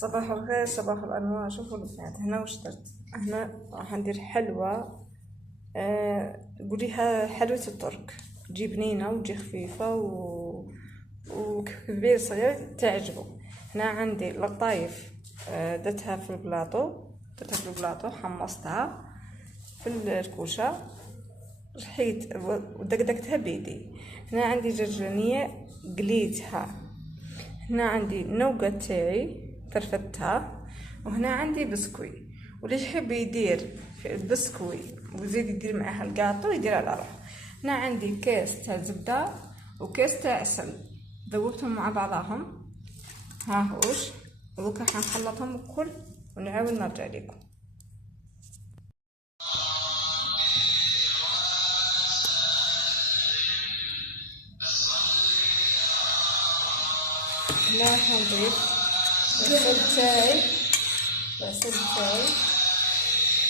صباح الخير، صباح الانوار. شوفوا البنات، هنا واش درت. هنا راح ندير حلوى. قوليها حلوة الترك، تجي بنينة وتجي خفيفة وكبير صغير تعجبو. هنا عندي لطايف، درتها في البلاطو، حمصتها في الكوشة، رحيت ودقدقتها بيدي. هنا عندي جرجانية قليتها. هنا عندي نوقة تاعي فرفتها. وهنا عندي بسكوي، واللي يحب يدير في البسكوي ويزيد يدير معاها القاطو يدير على روحه. هنا عندي كاس تاع زبدة وكاس تاع عسل، ذوبتهم مع بعضهم. ها هوش، ودوكا حنخلطهم الكل ونعاود نرجع لكم. هنا راح نضيف العسل تاعي.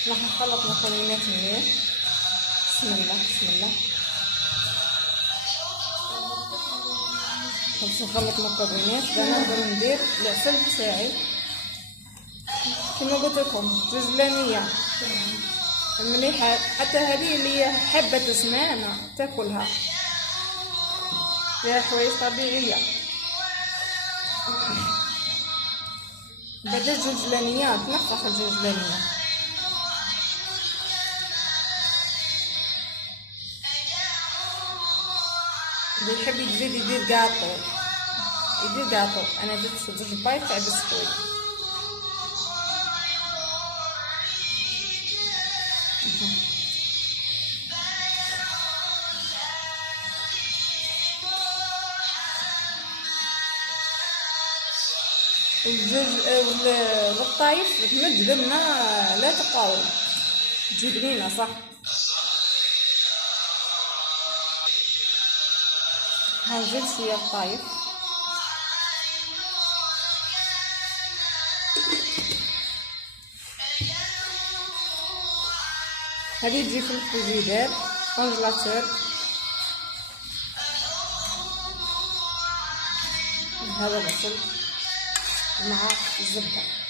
راح نخلط المكونات مليح. بسم الله. باش نخلط المكونات انا نقدر ندير العسل تاعي كما قلت لكم جزلانيه مليحه. حتى هذه اللي هي حبه سنانه تاكلها، فيها حوايج طبيعيه. بعد الجزلانيه تنفخ الجزلانيه. اللي يحب يزيد يدير قاطو. انا درت 2 بايط تاع بسكويت. والطايف تمد بنا لا تقاوم، تجي بنينه صح. هنزيد شويه الطايف. هذه تجي في الفريجيدير كونجلاتور. هذا العسل مع الزبده.